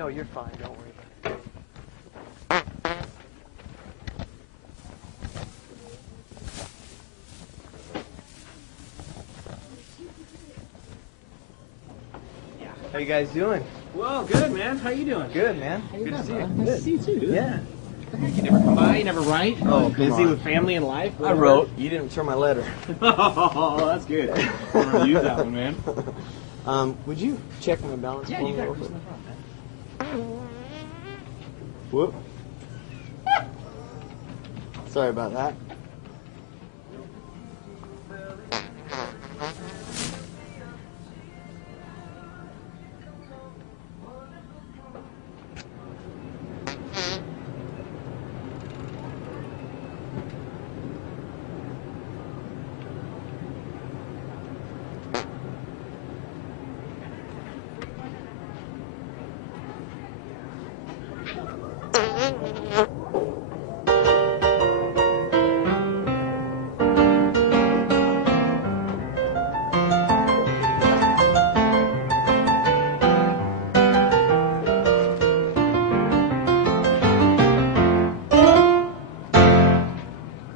No, you're fine. Don't worry about it. How you guys doing? Well, good, man. How you doing? Good, man. Good to see you. Nice to see you, too, dude. Yeah. You never come by, you never write? Oh, busy with family and life? I wrote. You didn't return my letter. Oh, that's good. I'm going to use that one, man. Would you check my balance? Yeah, for you me got real it. quick? No problem, man. Whoop. Sorry about that.